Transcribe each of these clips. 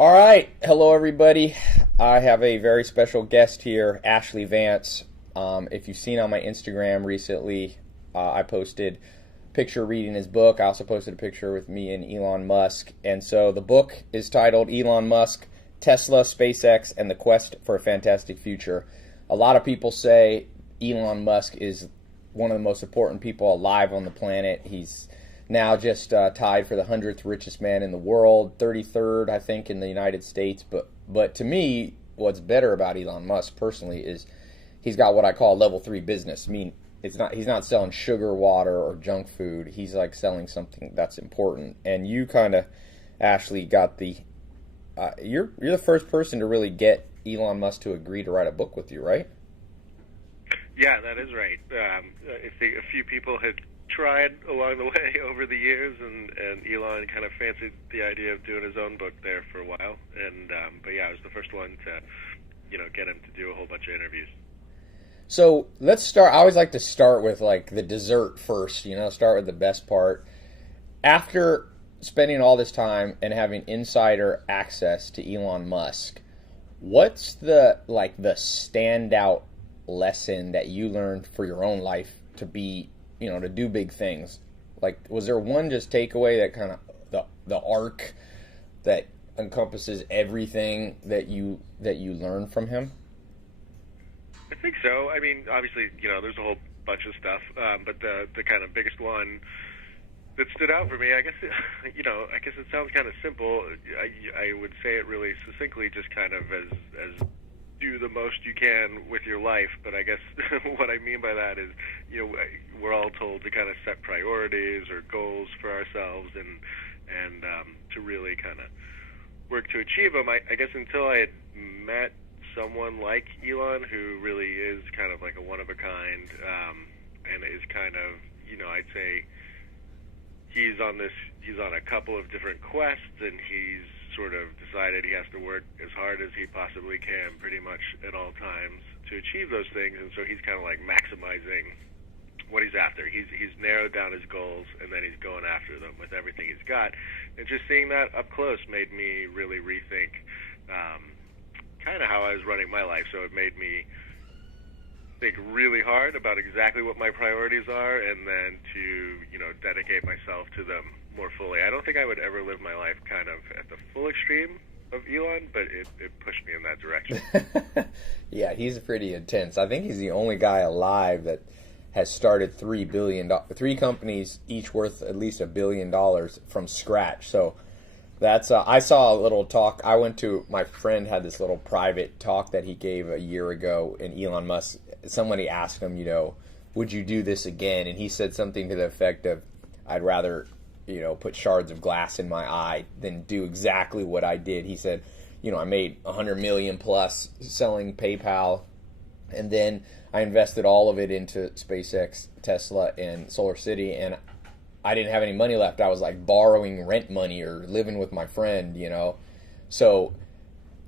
All right. Hello, everybody. I have a very special guest here, Ashlee Vance. If you've seen on my Instagram recently, I posted a picture reading his book. I also posted a picture with me and Elon Musk. And so the book is titled Elon Musk, Tesla, SpaceX, and the Quest for a Fantastic Future. A lot of people say Elon Musk is one of the most important people alive on the planet. He's now just tied for the 100th richest man in the world, 33rd, I think, in the United States. But to me, what's better about Elon Musk personally is he's got what I call level 3 business. I mean, he's not selling sugar water or junk food. He's like selling something that's important. And you kind of, Ashlee, got the you're the first person to really get Elon Musk to agree to write a book with you, right? Yeah, that is right. A few people had tried along the way over the years, and Elon kind of fancied the idea of doing his own book there for a while. But yeah, I was the first one to, get him to do a whole bunch of interviews. So let's start. I always like to start with like the dessert first. Start with the best part. After spending all this time and having insider access to Elon Musk, what's the standout lesson that you learned for your own life to be, to do big things? Like, was there one just takeaway that kind of the arc that encompasses everything that you learned from him? I think so. I mean, obviously, there's a whole bunch of stuff, but the kind of biggest one that stood out for me, I guess, I guess it sounds kind of simple. I would say it really succinctly, just kind of as do the most you can with your life. But I guess what I mean by that is, we're all told to kind of set priorities or goals for ourselves and to really kind of work to achieve them. I guess until I had met someone like Elon, who really is kind of like a one of a kind, and is kind of, I'd say he's on a couple of different quests, and he's sort of decided he has to work as hard as he possibly can pretty much at all times to achieve those things. And so he's kind of like maximizing what he's after. He's narrowed down his goals, and then he's going after them with everything he's got. And just seeing that up close made me really rethink kind of how I was running my life. So it made me think really hard about exactly what my priorities are, and then to dedicate myself to them more fully. I don't think I would ever live my life kind of at the full extreme of Elon, but it pushed me in that direction. Yeah, he's pretty intense. I think he's the only guy alive that has started three companies, each worth at least $1 billion from scratch. So that's I saw a little talk. My friend had this little private talk that he gave a year ago, and Elon Musk, somebody asked him, would you do this again? And he said something to the effect of, I'd rather, put shards of glass in my eye than do exactly what I did. He said, I made 100 million plus selling PayPal, and then I invested all of it into SpaceX, Tesla, and Solar City, and I didn't have any money left. I was like borrowing rent money or living with my friend, So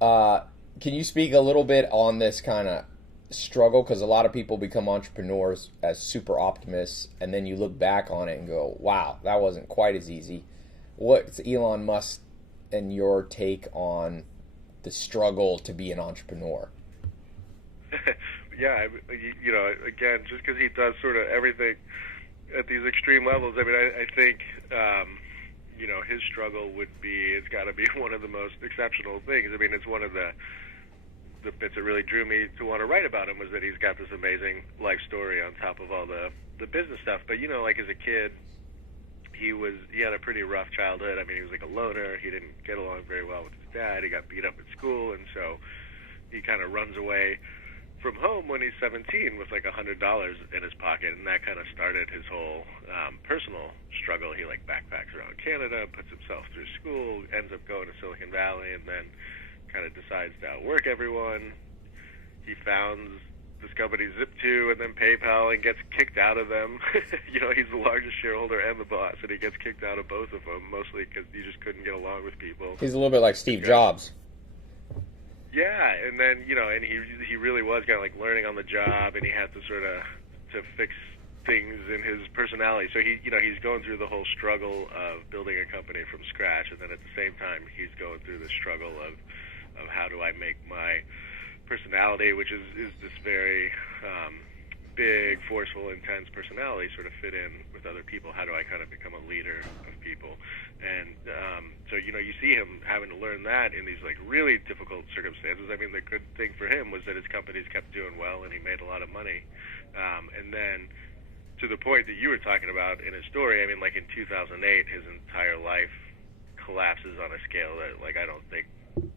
can you speak a little bit on this kind of struggle? Because a lot of people become entrepreneurs as super optimists, and then you look back on it and go, wow, that wasn't quite as easy. What's Elon Musk and your take on the struggle to be an entrepreneur? Yeah, again, just because he does sort of everything at these extreme levels, I mean, I think, his struggle it's got to be one of the most exceptional things. I mean, it's one of the bits that really drew me to want to write about him, was that he's got this amazing life story on top of all the business stuff. But, like as a kid, he had a pretty rough childhood. I mean, he was like a loner. He didn't get along very well with his dad. He got beat up at school, and so he kind of runs away from home when he's 17 with like $100 in his pocket, and that kind of started his whole personal struggle. He like backpacks around Canada, puts himself through school, ends up going to Silicon Valley, and then kind of decides to outwork everyone. He founds this company Zip2 and then PayPal, and gets kicked out of them. He's the largest shareholder and the boss, and he gets kicked out of both of them, mostly because he just couldn't get along with people. He's a little bit like Steve Jobs. Yeah, and then, and he really was kind of like learning on the job, and he had to sort of to fix things in his personality. So he's going through the whole struggle of building a company from scratch, and then at the same time he's going through the struggle of how do I make my personality, which is this very big, forceful, intense personality, sort of fit in with other people. How do I kind of become a leader of people? And so you see him having to learn that in these like really difficult circumstances. I mean, the good thing for him was that his companies kept doing well, and he made a lot of money. And then to the point that you were talking about in his story, I mean, like in 2008, his entire life collapses on a scale that like I don't think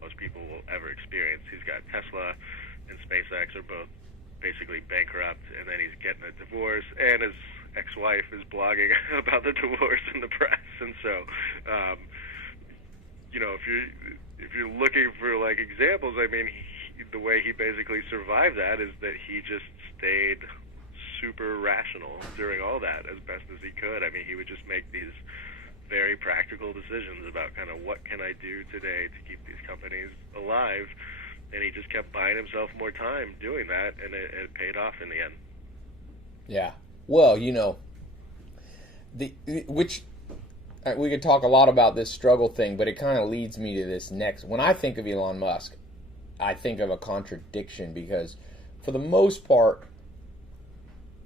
most people will ever experience. He's got Tesla and SpaceX are both basically bankrupt, and then he's getting a divorce, and his ex-wife is blogging about the divorce in the press. And so, if you're looking for like examples, I mean, the way he basically survived that is that he just stayed super rational during all that as best as he could. I mean, he would just make these very practical decisions about kind of what can I do today to keep these companies alive, and he just kept buying himself more time doing that, and it paid off in the end. Yeah. Well, we could talk a lot about this struggle thing, but it kind of leads me to this next. When I think of Elon Musk, I think of a contradiction, because for the most part,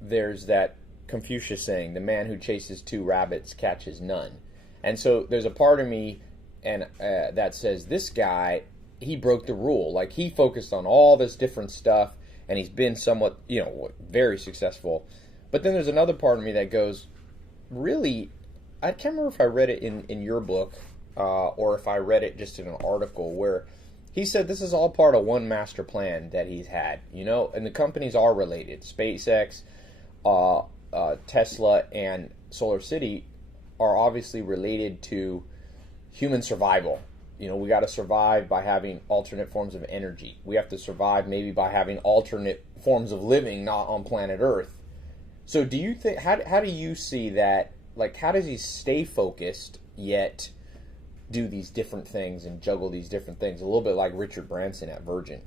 there's that Confucius saying, the man who chases two rabbits catches none. And so there's a part of me that says, this guy, he broke the rule. Like, he focused on all this different stuff, and he's been somewhat, very successful. But then there's another part of me that goes, really, I can't remember if I read it in your book or if I read it just in an article where he said this is all part of one master plan that he's had, and the companies are related. SpaceX, Tesla, and Solar City are obviously related to human survival. We got to survive by having alternate forms of energy. We have to survive maybe by having alternate forms of living not on planet Earth. So do you think, how do you see that, like, how does he stay focused yet do these different things and juggle these different things? A little bit like Richard Branson at Virgin.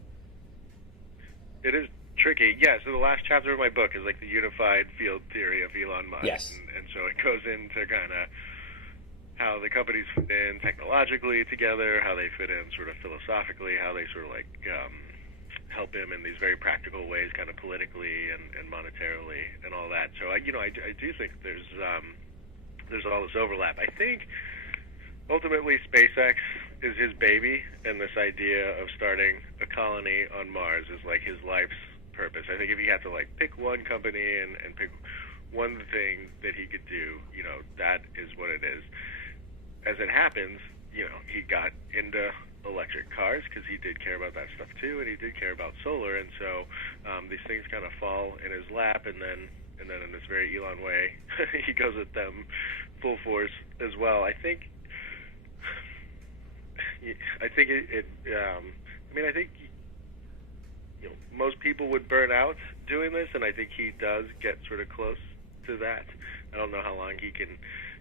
It is tricky. Yeah, so the last chapter of my book is like the unified field theory of Elon Musk. Yes. And so it goes into kind of how the companies fit in technologically together, how they fit in sort of philosophically, how they sort of like help him in these very practical ways, kind of politically and monetarily and all that. So I do think there's all this overlap. I think ultimately SpaceX is his baby, and this idea of starting a colony on Mars is like his life's purpose. I think if he had to like pick one company and pick one thing that he could do, that is what it is. As it happens, he got into electric cars because he did care about that stuff too, and he did care about solar, and so these things kind of fall in his lap, and then in this very Elon way, he goes at them full force as well. I think most people would burn out doing this, and I think he does get sort of close to that. I don't know how long he can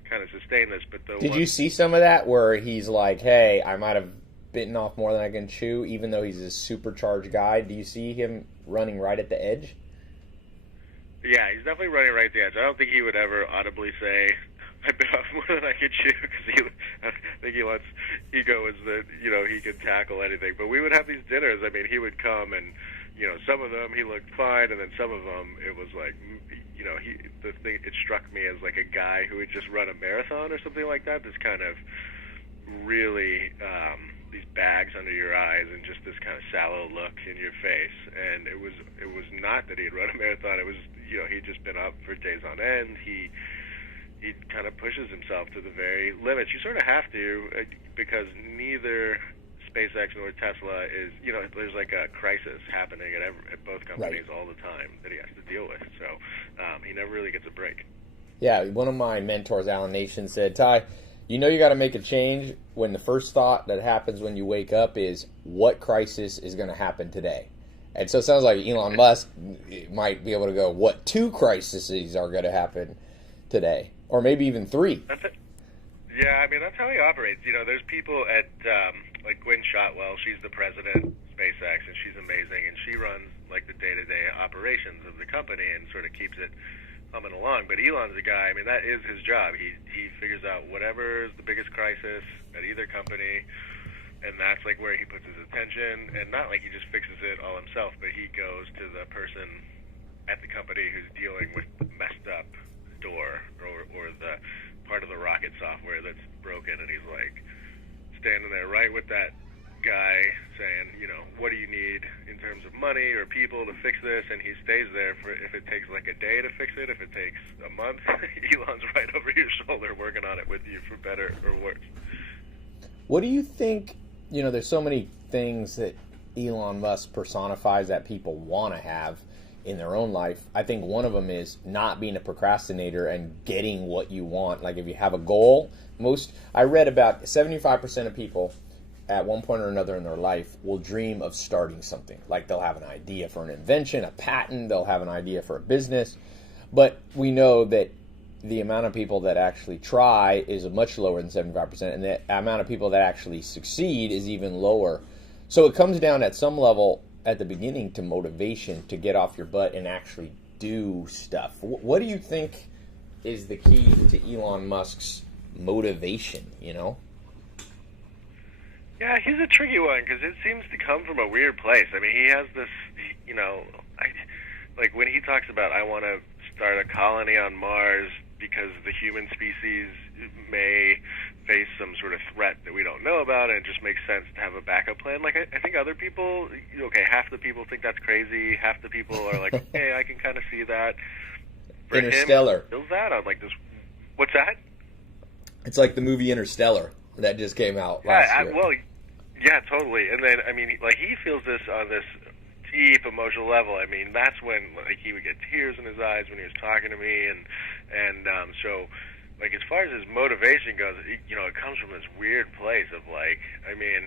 kind of sustain this, but did you see some of that where he's like, hey, I might have bitten off more than I can chew, even though he's a supercharged guy? Do you see him running right at the edge? Yeah, he's definitely running right at the edge. I don't think he would ever audibly say, I bit off more than I could chew, because I think Elon's ego is that, he could tackle anything. But we would have these dinners. I mean, he would come, and, some of them he looked fine, and then some of them it was like, it struck me as like a guy who had just run a marathon or something like that. This kind of really, these bags under your eyes and just this kind of sallow look in your face. And it was not that he had run a marathon. It was, he'd just been up for days on end. He kind of pushes himself to the very limits. You sort of have to, because neither SpaceX nor Tesla is, there's like a crisis happening at both companies all the time that he has to deal with. So he never really gets a break. Yeah, one of my mentors, Alan Nation, said, Ty, you got to make a change when the first thought that happens when you wake up is, what crisis is going to happen today? And so it sounds like Elon Musk might be able to go, what 2 crises are going to happen today? Or maybe even 3. That's it. Yeah, I mean, that's how he operates. There's people at, like Gwynne Shotwell, she's the president of SpaceX, and she's amazing, and she runs, like, the day-to-day operations of the company and sort of keeps it humming along. But Elon's a guy. I mean, that is his job. He figures out whatever is the biggest crisis at either company, and that's like where he puts his attention. And not like he just fixes it all himself, but he goes to the person at the company who's dealing with the messed up door or the part of the rocket software that's broken, and he's like standing there right with that guy saying, you know, what do you need in terms of money or people to fix this? And he stays there for, if it takes like a day to fix it, if it takes a month, Elon's right over your shoulder working on it with you for better or worse. What do you think? You know, there's so many things that Elon Musk personifies that people want to have in their own life. I think one of them is not being a procrastinator and getting what you want. Like if you have a goal, I read about 75% of people at one point or another in their life will dream of starting something. Like they'll have an idea for an invention, a patent, they'll have an idea for a business. But we know that the amount of people that actually try is much lower than 75%, and the amount of people that actually succeed is even lower. So it comes down at some level at the beginning to motivation to get off your butt and actually do stuff. What do you think is the key to Elon Musk's motivation, you know? Yeah, he's a tricky one because it seems to come from a weird place. I mean, he has this, you know, like when he talks about, I want to start a colony on Mars because the human species may face some sort of threat that we don't know about, and it just makes sense to have a backup plan. Like, I think other people, okay, half the people think that's crazy, half the people are like, okay, I can kind of see that. For Interstellar. him, feels that on like this. What's that? It's like the movie Interstellar that just came out last year. Well, yeah, totally. And then, I mean, like he feels this on this deep emotional level. I mean, that's when like he would get tears in his eyes when he was talking to me, and so like as far as his motivation goes, you know, it comes from this weird place of like, I mean,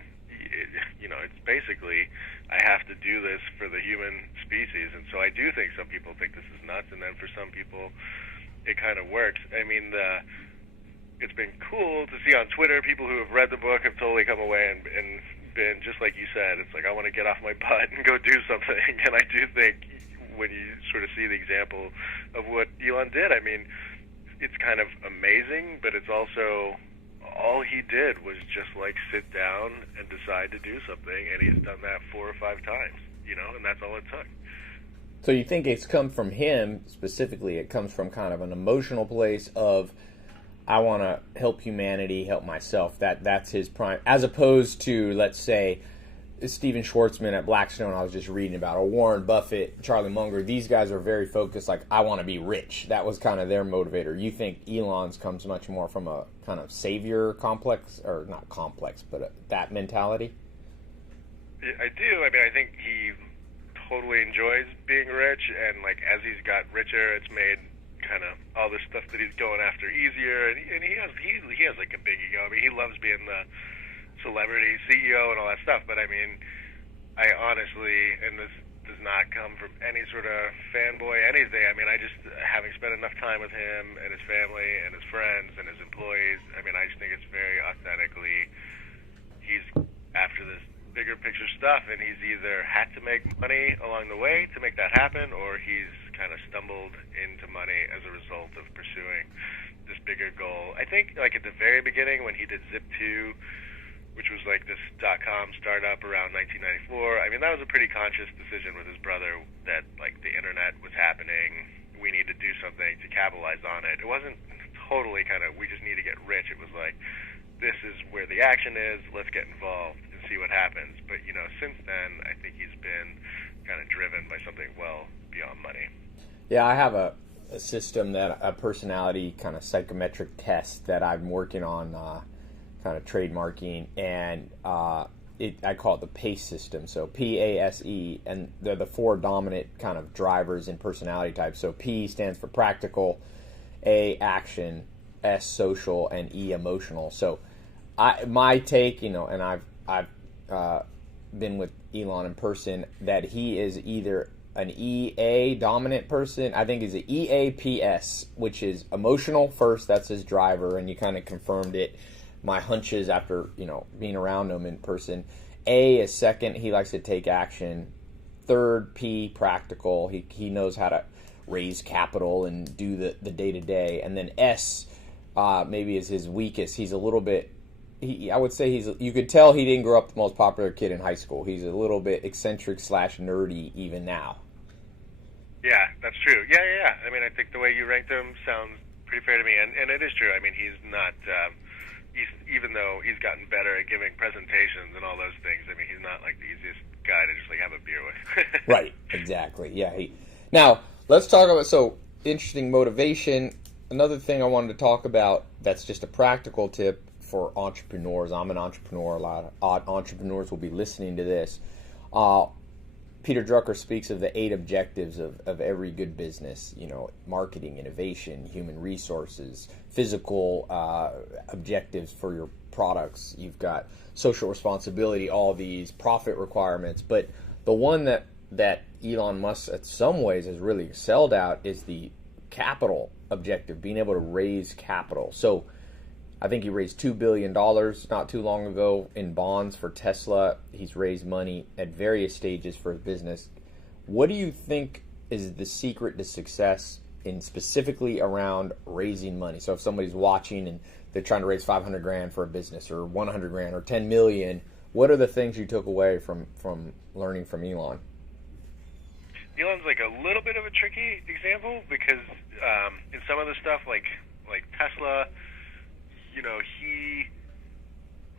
you know, it's basically I have to do this for the human species, and so I do think some people think this is nuts, and then for some people it kind of works. I mean, it's been cool to see on Twitter people who have read the book have totally come away and been just like you said. It's like I want to get off my butt and go do something, and I do think when you sort of see the example of what Elon did, I mean, it's kind of amazing, but it's also all he did was just like sit down and decide to do something, and he's done that 4 or 5 times, you know, and that's all it took. So you think it's come from him specifically? It comes from kind of an emotional place of I want to help humanity, help myself. That's his prime, as opposed to, let's say, Stephen Schwartzman at Blackstone. I was just reading about, or Warren Buffett, Charlie Munger. These guys are very focused. Like, I want to be rich. That was kind of their motivator. You think Elon's comes much more from a kind of savior complex, or not complex, but that mentality? I do. I mean, I think he totally enjoys being rich, and like as he's got richer, it's made kind of all the stuff that he's going after easier, and he has like a big ego. I mean, he loves being the celebrity CEO and all that stuff, but I mean, I honestly, and this does not come from any sort of fanboy anything, I mean, I just, having spent enough time with him and his family and his friends and his employees, I mean, I just think it's very authentically, he's after this bigger picture stuff, and he's either had to make money along the way to make that happen, or he's kind of stumbled into money as a result of pursuing this bigger goal. I think like at the very beginning when he did Zip2, which was like this .com startup around 1994, I mean, that was a pretty conscious decision with his brother that like the internet was happening, we need to do something to capitalize on it. It wasn't totally kind of, we just need to get rich. It was like, this is where the action is, let's get involved and see what happens. But, you know, since then, I think he's been kind of driven by something well beyond money. Yeah, I have a system, that a personality kind of psychometric test that I'm working on kind of trademarking, and I call it the PACE system. So PASE, and they're the 4 dominant kind of drivers in personality types. So P stands for practical, A action, S social, and E emotional. So my take, you know, and I've been with Elon in person, that he is either an EA dominant person. I think he's an EAPS, which is emotional first. That's his driver, and you kind of confirmed it. My hunches after, you know, being around him in person. A is second. He likes to take action. Third, P, practical. He knows how to raise capital and do the day-to-day. And then S maybe is his weakest. He's a little bit, I would say you could tell he didn't grow up the most popular kid in high school. He's a little bit eccentric / nerdy even now. Yeah, that's true. Yeah. I mean, I think the way you ranked him sounds pretty fair to me, and it is true. I mean, he's not, even though he's gotten better at giving presentations and all those things, I mean, he's not like the easiest guy to just like have a beer with. Right, exactly. Yeah. Now, let's talk about, interesting motivation. Another thing I wanted to talk about that's just a practical tip for entrepreneurs. I'm an entrepreneur. A lot of entrepreneurs will be listening to this. Peter Drucker speaks of the 8 objectives of every good business, marketing, innovation, human resources, physical objectives for your products. You've got social responsibility, all these profit requirements. But the one that Elon Musk, in some ways, has really excelled at is the capital objective, being able to raise capital. So I think he raised $2 billion not too long ago in bonds for Tesla. He's raised money at various stages for his business. What do you think is the secret to success in specifically around raising money? So if somebody's watching and they're trying to raise $500,000 for a business, or $100,000 or $10 million, what are the things you took away from learning from Elon? Elon's like a little bit of a tricky example because in some of the stuff like Tesla, he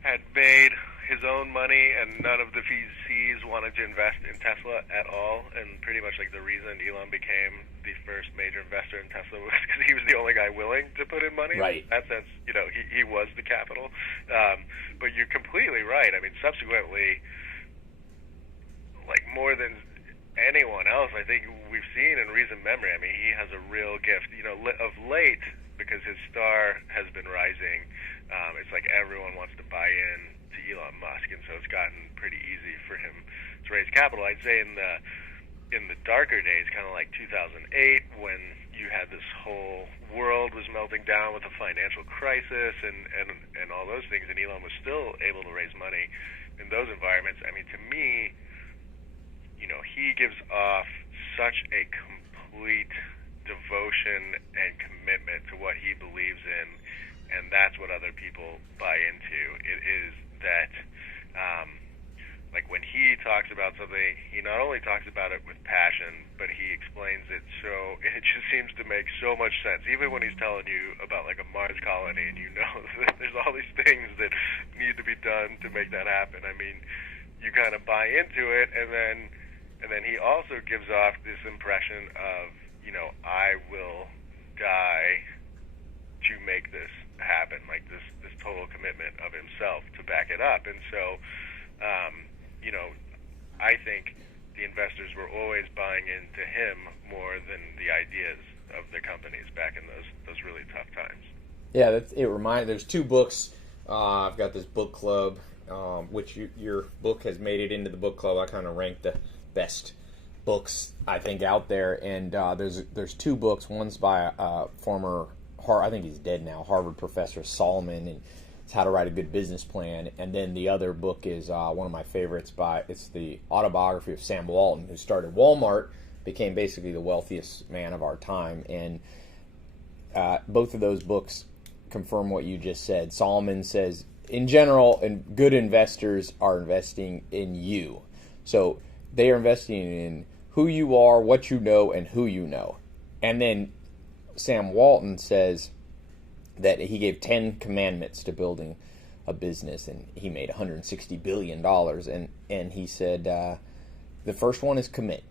had made his own money, and none of the VCs wanted to invest in Tesla at all. And pretty much like the reason Elon became the first major investor in Tesla was because he was the only guy willing to put in money. Right. In that sense, he was the capital. But you're completely right. I mean, subsequently, like more than anyone else, I think we've seen in recent memory. I mean, he has a real gift. Of late, because his star has been rising, it's like everyone wants to buy in to Elon Musk, and so it's gotten pretty easy for him to raise capital. I'd say in the darker days, kind of like 2008, when you had this whole world was melting down with a financial crisis and all those things, and Elon was still able to raise money in those environments. I mean, to me, he gives off such a complete devotion and commitment to what he believes in, and that's what other people buy into. It is that, like when he talks about something, he not only talks about it with passion, but he explains it so it just seems to make so much sense. Even when he's telling you about like a Mars colony, and that there's all these things that need to be done to make that happen. I mean, you kind of buy into it, and then he also gives off this impression of, I will die to make this happen, like this total commitment of himself to back it up. And so, I think the investors were always buying into him more than the ideas of the companies back in those really tough times. Yeah, there's 2 books. I've got this book club, which your book has made it into the book club. I kind of rank the best books I think out there, and there's 2 books. One's by a former, I think he's dead now, Harvard professor Solomon, and it's How to Write a Good Business Plan. And then the other book is one of my favorites it's the autobiography of Sam Walton, who started Walmart, became basically the wealthiest man of our time. And both of those books confirm what you just said. Solomon says, in general, and good investors are investing in you. So they are investing in who you are, what you know, and who you know. And then Sam Walton says that he gave 10 commandments to building a business, and he made $160 billion. And he said, the first one is commit.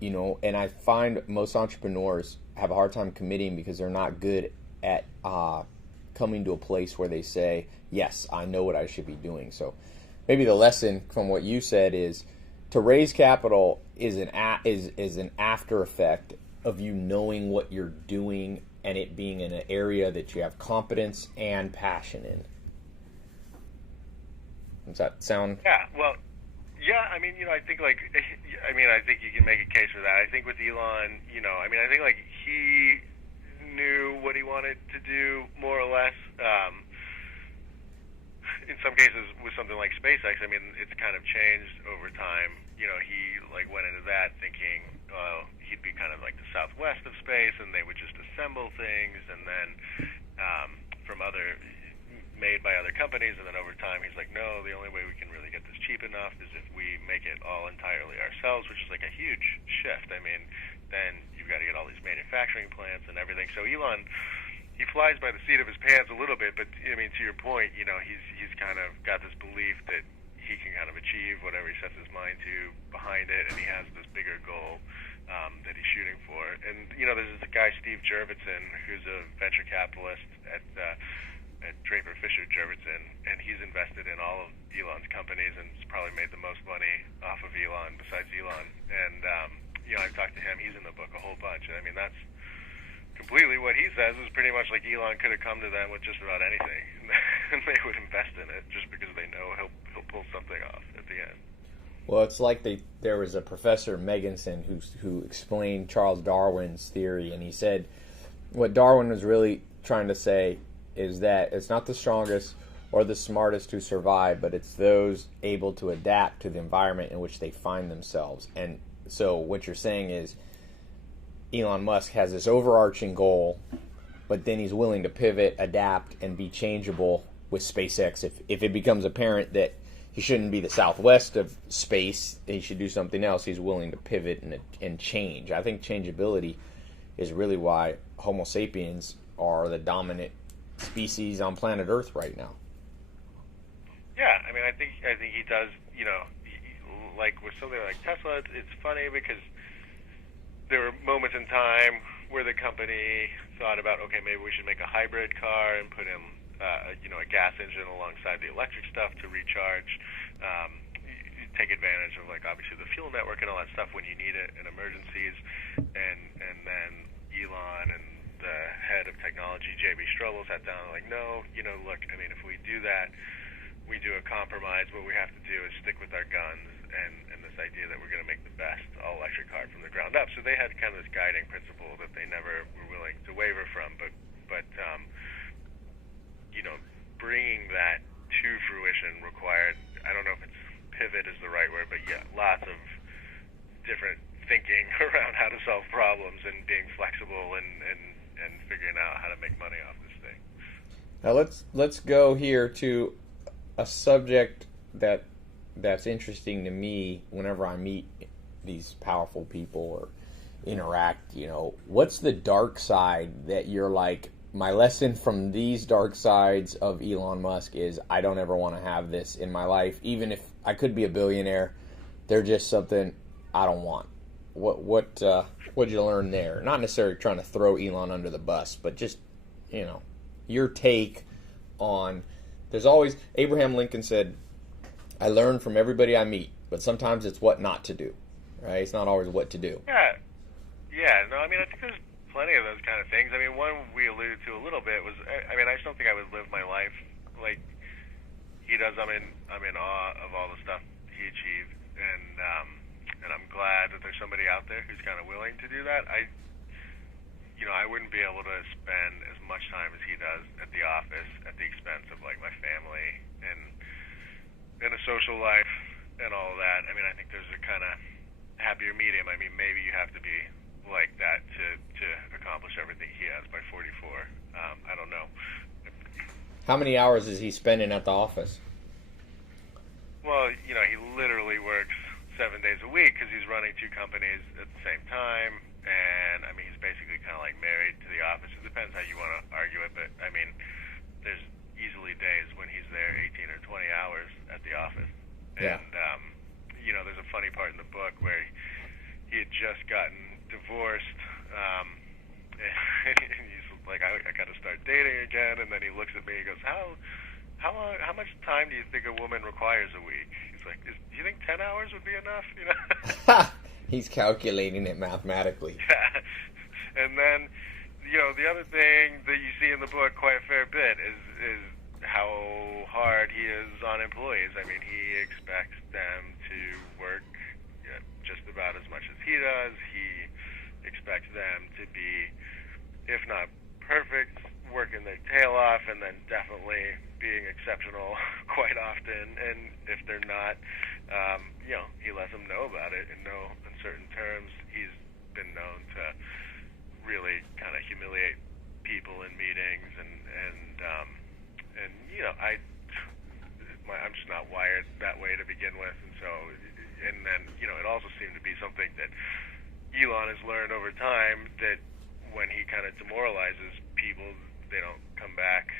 And I find most entrepreneurs have a hard time committing because they're not good at coming to a place where they say, yes, I know what I should be doing. So maybe the lesson from what you said is to raise capital is an after effect of you knowing what you're doing and it being in an area that you have competence and passion in. Does that sound? Yeah, well, yeah, I mean, I think I think you can make a case for that. I think with Elon, I think like he knew what he wanted to do more or less. in some cases with something like SpaceX, I mean, it's kind of changed over time. You know, he like went into that thinking he'd be kind of like the Southwest of space, and they would just assemble things, and then from other made by other companies, and then over time he's like, no, the only way we can really get this cheap enough is if we make it all entirely ourselves, which is like a huge shift. I mean, then you've got to get all these manufacturing plants and everything. So Elon, he flies by the seat of his pants a little bit, but I mean, to your point, you know, he's kind of got this belief that he can kind of achieve whatever he sets his mind to behind it, and he has this bigger goal that he's shooting for. And you know, there's this guy Steve Jurvetson, who's a venture capitalist at Draper Fisher Jurvetson, and he's invested in all of Elon's companies and has probably made the most money off of Elon besides Elon. And you know, I've talked to him. He's in the book a whole bunch. And I mean, that's completely what he says is pretty much like Elon could have come to them with just about anything, and they would invest in it just because they know he'll pull something off at the end. Well, it's like there was a professor, Megginson, who explained Charles Darwin's theory, and he said what Darwin was really trying to say is that it's not the strongest or the smartest who survive, but it's those able to adapt to the environment in which they find themselves. And so what you're saying is Elon Musk has this overarching goal, but then he's willing to pivot, adapt, and be changeable with SpaceX. If it becomes apparent that he shouldn't be the Southwest of space, he should do something else, he's willing to pivot and change. I think changeability is really why Homo sapiens are the dominant species on planet Earth right now. Yeah, I mean, I think he does. You know, like with something like Tesla, it's funny because there were moments in time where the company thought about, okay, maybe we should make a hybrid car and put in, you know, a gas engine alongside the electric stuff to recharge. You take advantage of, like, obviously the fuel network and all that stuff when you need it in emergencies. And then Elon and the head of technology, J.B. Strobel, sat down and like, no, you know, look, I mean, if we do that, we do a compromise. What we have to do is stick with our guns and this idea that we're going to make the best all-electric car from the ground up. So they had kind of this guiding principle that they never were willing to waver from. But you know, bringing that to fruition required, I don't know if it's pivot is the right word, but yeah, lots of different thinking around how to solve problems and being flexible and figuring out how to make money off this thing. Now let's go here to a subject that's interesting to me whenever I meet these powerful people or interact. You know, what's the dark side that you're like, my lesson from these dark sides of Elon Musk is I don't ever want to have this in my life, even if I could be a billionaire. They're just something I don't want. What'd you learn there? Not necessarily trying to throw Elon under the bus, but just, you know, your take on. There's always, Abraham Lincoln said, I learn from everybody I meet, but sometimes it's what not to do, right? It's not always what to do. Yeah. No, I mean, I think there's plenty of those kind of things. I mean, one we alluded to a little bit was, I mean, I just don't think I would live my life like he does. I'm in awe of all the stuff he achieved, and I'm glad that there's somebody out there who's kind of willing to do that. I wouldn't be able to spend as much time as he does at the office at the expense of like my family and a social life and all of that. I mean, I think there's a kind of happier medium. I mean, maybe you have to be like that to accomplish everything he has by 44. I don't know. How many hours is he spending at the office? Well, you know, he literally works 7 days a week because he's running two companies at the same time. And, I mean, he's basically kind of like married to the office. It depends how you want to argue it, but, I mean, there's easily days when he's there 18 or 20 hours at the office. Yeah. And, you know, there's a funny part in the book where he had just gotten divorced, and he's like, I got to start dating again. And then he looks at me and goes, how much time do you think a woman requires a week? He's like, do you think 10 hours would be enough? You know? He's calculating it mathematically. Yeah. And then, you know, the other thing that you see in the book quite a fair bit is how hard he is on employees. I mean, he expects them to work just about as much as he does. He expects them to be, if not perfect working their tail off and then definitely being exceptional quite often. And if they're not, he lets them know about it in no uncertain terms. He's been known to really kind of humiliate people in meetings, and I'm just not wired that way to begin with, and then it also seemed to be something that Elon has learned over time, that when he kind of demoralizes people, they don't come back.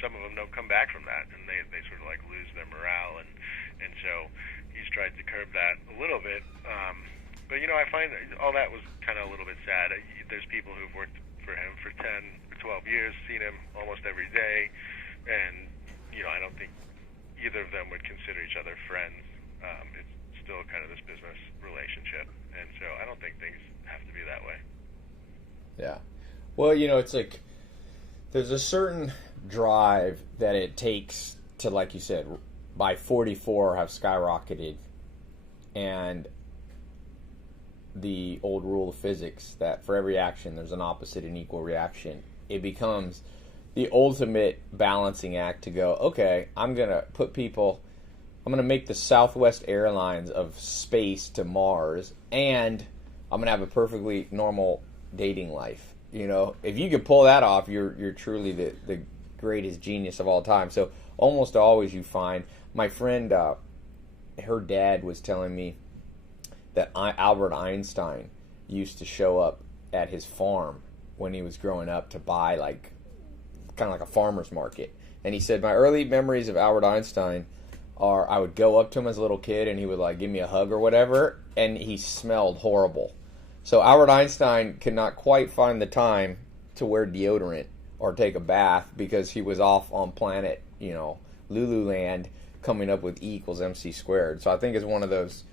Some of them don't come back from that, and they sort of like lose their morale, and so he's tried to curb that a little bit. But I find all that was kind of a little bit sad. There's people who've worked for him for 10 or 12 years, seen him almost every day, and I don't think either of them would consider each other friends. It's still kind of this business relationship, and so I don't think things have to be that way. Yeah. Well, it's like there's a certain drive that it takes to, like you said, by 44 have skyrocketed, and the old rule of physics that for every action there's an opposite and equal reaction. It becomes the ultimate balancing act to go, okay, I'm going to make the Southwest Airlines of space to Mars, and I'm going to have a perfectly normal dating life. If you can pull that off, you're truly the greatest genius of all time. So almost always you find, my friend, her dad was telling me that Albert Einstein used to show up at his farm when he was growing up to buy kind of like a farmer's market. And he said, my early memories of Albert Einstein are I would go up to him as a little kid and he would give me a hug or whatever, and he smelled horrible. So Albert Einstein could not quite find the time to wear deodorant or take a bath because he was off on planet, Lululand, coming up with E equals MC squared. So I think it's one of those,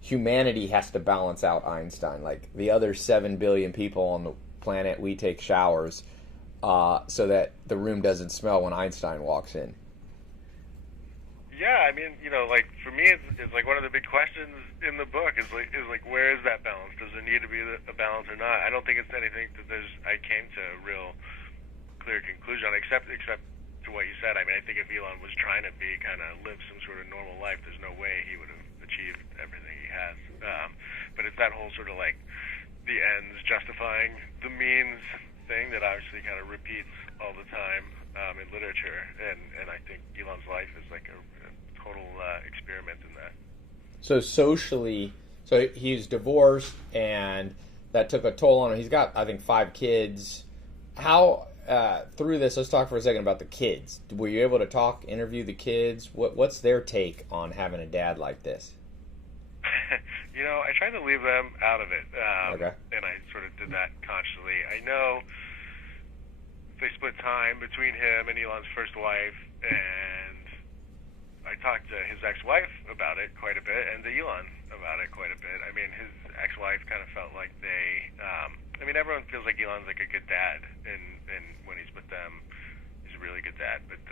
humanity has to balance out Einstein. Like the other 7 billion people on the planet, we take showers so that the room doesn't smell when Einstein walks in. Yeah, I mean, for me, it's like one of the big questions in the book is where is that balance? Does there need to be a balance or not? I don't think it's anything that I came to a real clear conclusion on, except to what you said. I mean, I think if Elon was trying to live some sort of normal life, there's no way he would have achieved everything he has. But it's that whole sort of the ends justifying the means thing that obviously kind of repeats all the time in literature, and I think Elon's life is like a total experiment in that. So socially, he's divorced, and that took a toll on him. He's got, I think, 5 kids. How, through this, let's talk for a second about the kids. Were you able to interview the kids? What's their take on having a dad like this? I tried to leave them out of it, okay. And I sort of did that consciously. I know they split time between him and Elon's first wife, and I talked to his ex-wife about it quite a bit, and to Elon about it quite a bit. I mean, his ex-wife kind of felt like everyone feels like Elon's like a good dad, and when he's with them, he's a really good dad. But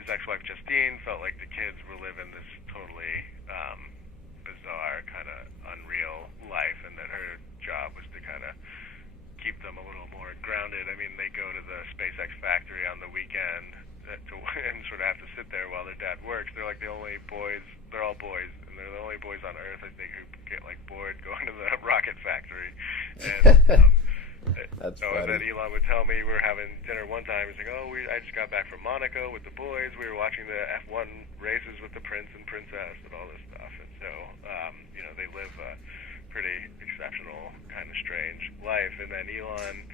his ex-wife Justine felt like the kids were living this totally bizarre, kind of unreal life, and that her job was to kind of keep them a little more grounded. I mean, they go to the SpaceX factory on the weekend and sort of have to sit there while their dad works. They're like the only boys. They're all boys, and they're the only boys on Earth, I think, who get bored going to the rocket factory. And that's so funny. then Elon would tell me, we were having dinner one time. He's like, I just got back from Monaco with the boys. We were watching the F1 races with the prince and princess and all this stuff. And so, they live a pretty exceptional, kind of strange life. And then Elon,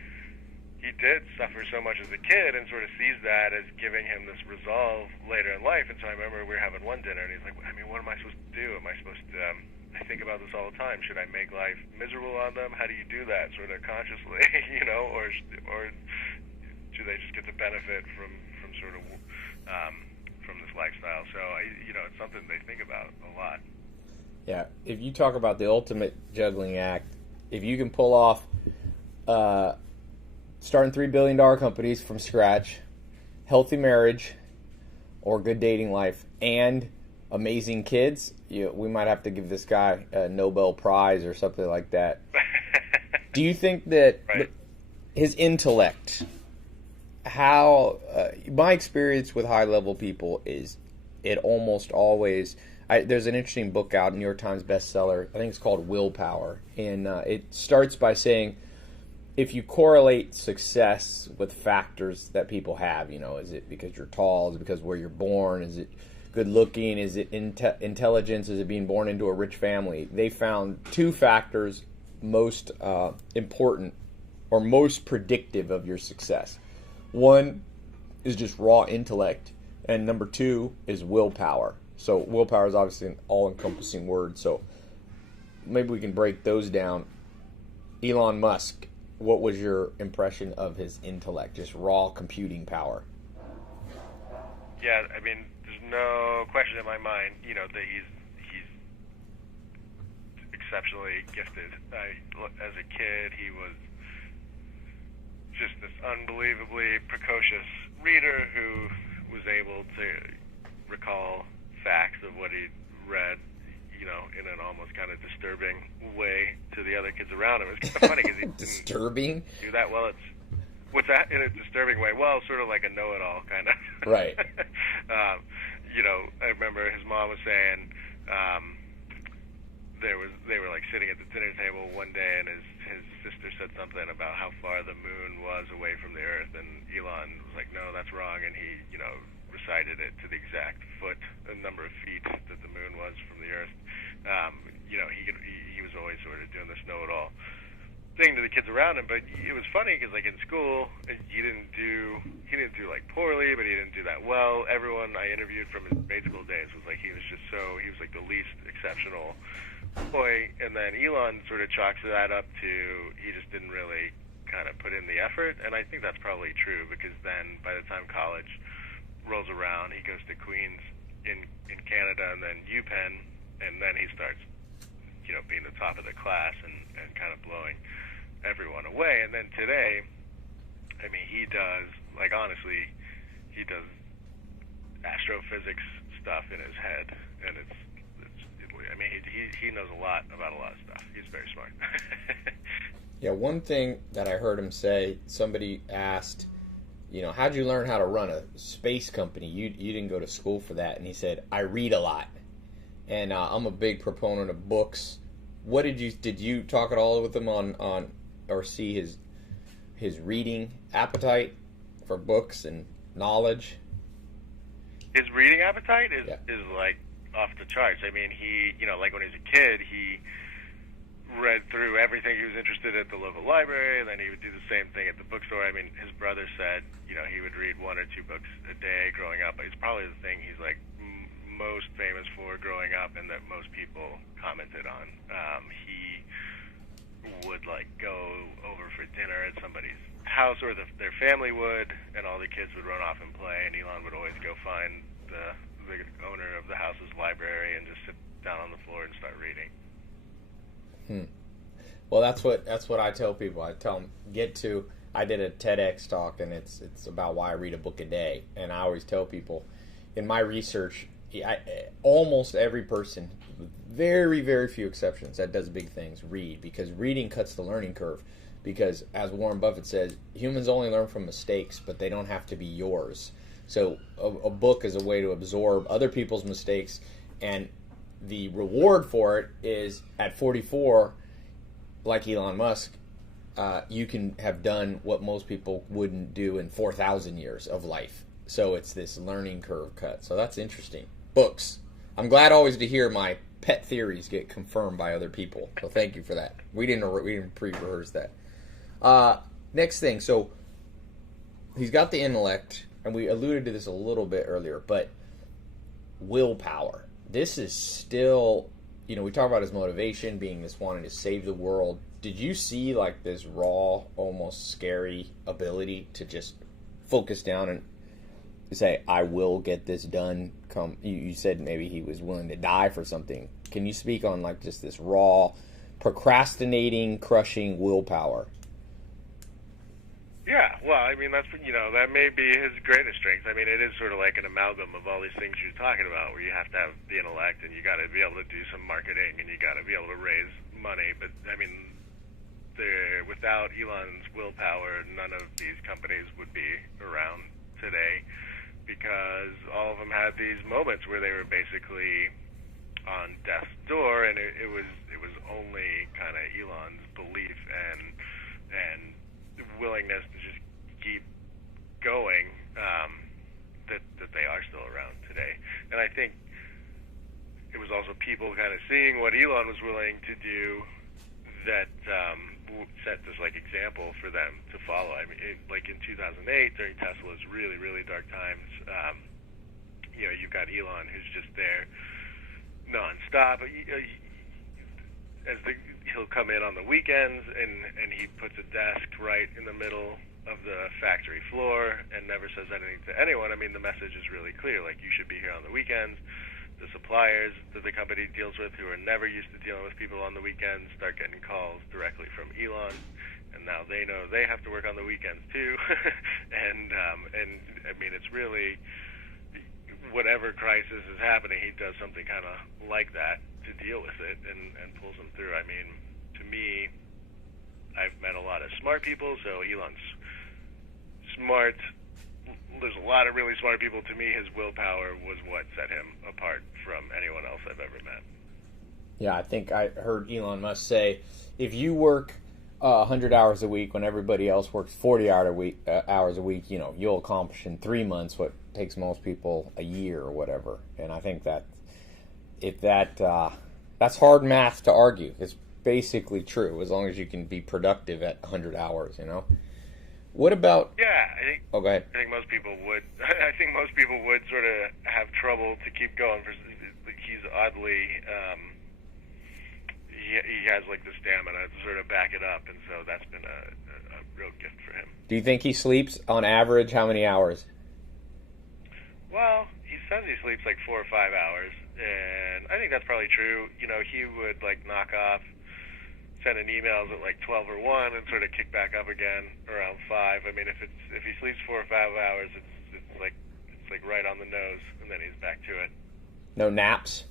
he did suffer so much as a kid and sort of sees that as giving him this resolve later in life. And so I remember we were having one dinner, and he's like, what am I supposed to do? Am I supposed to... I think about this all the time. Should I make life miserable on them? How do you do that sort of consciously, or do they just get the benefit from sort of from this lifestyle? So it's something they think about a lot. Yeah, if you talk about the ultimate juggling act, if you can pull off starting $3 billion companies from scratch, healthy marriage, or good dating life, and amazing kids, we might have to give this guy a Nobel Prize or something like that. Do you think that? Right. his intellect. How my experience with high level people is it almost always. There's an interesting book out, New York Times bestseller. I think it's called Willpower, and it starts by saying, if you correlate success with factors that people have, is it because you're tall? Is it because where you're born? Is it good looking? Is it intelligence? Is it being born into a rich family? They found two factors most important or most predictive of your success. One is just raw intellect, and number two is willpower. So willpower is obviously an all-encompassing word. So maybe we can break those down. Elon Musk, what was your impression of his intellect, just raw computing power? Yeah, I mean, there's no question in my mind, that he's exceptionally gifted. As a kid, he was just this unbelievably precocious reader who was able to recall facts of what he'd read, in an almost kind of disturbing way to the other kids around him. It was kind of funny because he disturbing? Didn't do that well. What's that in a disturbing way? Well, sort of like a know-it-all kind of. Right. I remember his mom was saying they were like sitting at the dinner table one day, and his sister said something about how far the moon was away from the Earth, and Elon was like, "No, that's wrong," and he recited it to the exact foot, a number of feet that the moon was from the Earth. He was always sort of doing this know-it-all thing to the kids around him. But it was funny because, like, in school, he didn't do like poorly, but he didn't do that well. Everyone I interviewed from his grade school days was like he was like the least exceptional boy. And then Elon sort of chalks that up to he just didn't really kind of put in the effort, and I think that's probably true because then by the time college rolls around, he goes to Queens in Canada and then UPenn, and then he starts being the top of the class and kind of blowing everyone away. And then today, I mean, he does astrophysics stuff in his head, and he knows a lot about a lot of stuff. He's very smart. Yeah, one thing that I heard him say, somebody asked, how'd you learn how to run a space company? You didn't go to school for that. And he said, I read a lot. And I'm a big proponent of books. What did you talk at all with him on or see his reading appetite for books and knowledge? His reading appetite is like off the charts. I mean, he, like when he was a kid, he read through everything he was interested in at the local library, and then he would do the same thing at the bookstore. I mean, his brother said, he would read 1 or 2 books a day growing up. It's probably the thing he's like most famous for growing up, and that most people commented on. He would like go over for dinner at somebody's house, or their family would, and all the kids would run off and play, and Elon would always go find the owner of the house's library and just sit down on the floor and start reading. Well, that's what I tell people. I tell them, I did a TEDx talk, and it's about why I read a book a day. And I always tell people, in my research, almost every person, very, very few exceptions, that does big things, read. Because reading cuts the learning curve. Because, as Warren Buffett says, humans only learn from mistakes, but they don't have to be yours. So a book is a way to absorb other people's mistakes, and the reward for it is at 44, like Elon Musk, you can have done what most people wouldn't do in 4,000 years of life. So it's this learning curve cut. So that's interesting. Books. I'm glad always to hear my pet theories get confirmed by other people. So thank you for that. We didn't pre-rehearse that. Next thing. So he's got the intellect, and we alluded to this a little bit earlier, but willpower. This is still, we talk about his motivation being this wanting to save the world. Did you see like this raw, almost scary ability to just focus down and say, I will get this done? You said maybe he was willing to die for something. Can you speak on like just this raw, procrastinating, crushing willpower? Yeah, well, I mean, that's, that may be his greatest strength. I mean, it is sort of like an amalgam of all these things you're talking about, where you have to have the intellect, and you got to be able to do some marketing, and you got to be able to raise money. But, I mean, without Elon's willpower, none of these companies would be around today, because all of them had these moments where they were basically on death's door, and it was only kind of Elon's belief and willingness to just keep going that they are still around today. And I think it was also people kind of seeing what Elon was willing to do that set this like example for them to follow. I mean, like in 2008 during Tesla's really, really dark times, you've got Elon who's just there nonstop. He'll come in on the weekends and he puts a desk right in the middle of the factory floor and never says anything to anyone. I mean, the message is really clear. Like, you should be here on the weekends. The suppliers that the company deals with, who are never used to dealing with people on the weekends, start getting calls directly from Elon, and now they know they have to work on the weekends too. and I mean, it's really, whatever crisis is happening, he does something kind of like that to deal with it and pulls them through. I mean, to me, I've met a lot of smart people, so Elon's smart. There's a lot of really smart people. To me, his willpower was what set him apart from anyone else I've ever met. Yeah, I think I heard Elon Musk say, if you work 100 hours a week when everybody else works 40 hours a week, you'll accomplish in 3 months what takes most people a year or whatever. And I think that that's hard math to argue. It's basically true, as long as you can be productive at 100 hours, What about? Yeah, I think. Oh, go ahead. I think most people would. I think most people would sort of have trouble to keep going. He's oddly, he has like the stamina to sort of back it up, and so that's been a real gift for him. Do you think he sleeps on average how many hours? Well, he says he sleeps like 4 or 5 hours, and I think that's probably true. He would like knock off, sending emails at like 12 or 1 and sort of kick back up again around 5. I mean, if he sleeps 4 or 5 hours, it's like right on the nose, and then he's back to it. No naps?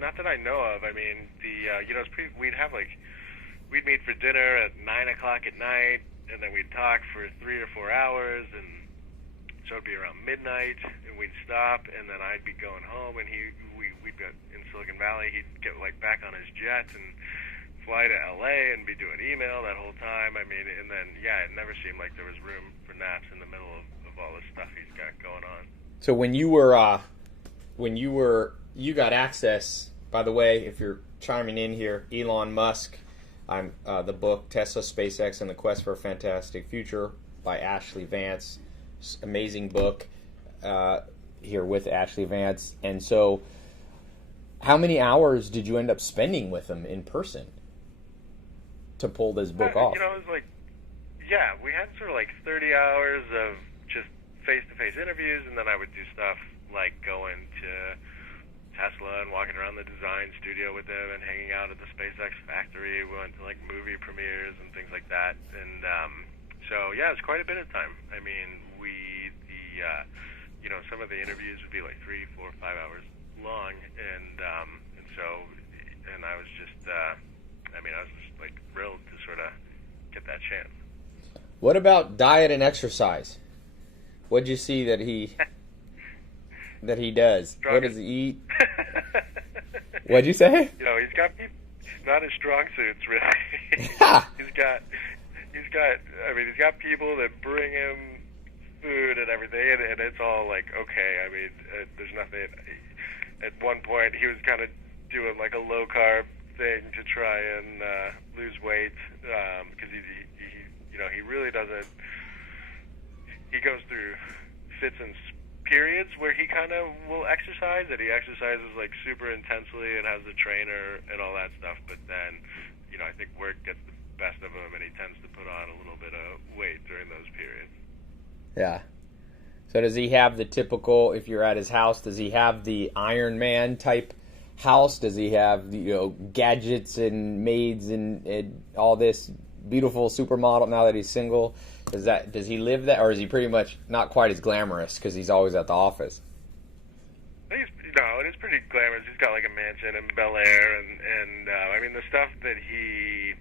Not that I know of. I mean, we'd meet for dinner at 9 o'clock at night, and then we'd talk for 3 or 4 hours, and so it'd be around midnight, and we'd stop, and then I'd be going home, and we'd be in Silicon Valley. He'd get like back on his jet and fly to LA and be doing email that whole time. I mean, and then it never seemed like there was room for naps in the middle of all this stuff he's got going on. So when you got access. By the way, if you're chiming in here, Elon Musk, I'm the book Tesla, SpaceX, and the Quest for a Fantastic Future by Ashlee Vance. Amazing book here with Ashlee Vance. And so, how many hours did you end up spending with him in person to pull this book off? It was like, we had sort of like 30 hours of just face-to-face interviews, and then I would do stuff like going to Tesla and walking around the design studio with him and hanging out at the SpaceX factory. We went to like movie premieres and things like that. And so, it's quite a bit of time. I mean, some of the interviews would be like 3, 4, 5 hours long, and I was just, I was just like thrilled to sort of get that chance. What about diet and exercise? What'd you see that he does? What does he eat? What'd you say? He's not his strong suits really. He's got people that bring him food and everything, and it's all like, okay. I mean, there's nothing. At one point, he was kind of doing like a low carb thing to try and lose weight, because he really doesn't. He goes through fits and periods where he kind of will exercise, that he exercises like super intensely and has the trainer and all that stuff, but then I think work gets the best of him, and he tends to put on a little bit of weight during those periods. Yeah. So does he have the typical, if you're at his house, does he have the Iron Man type house? Does he have gadgets and maids and all this beautiful supermodel now that he's single? Does he live that, or is he pretty much not quite as glamorous because he's always at the office? It is pretty glamorous. He's got like a mansion in Bel Air, and I mean, the stuff that he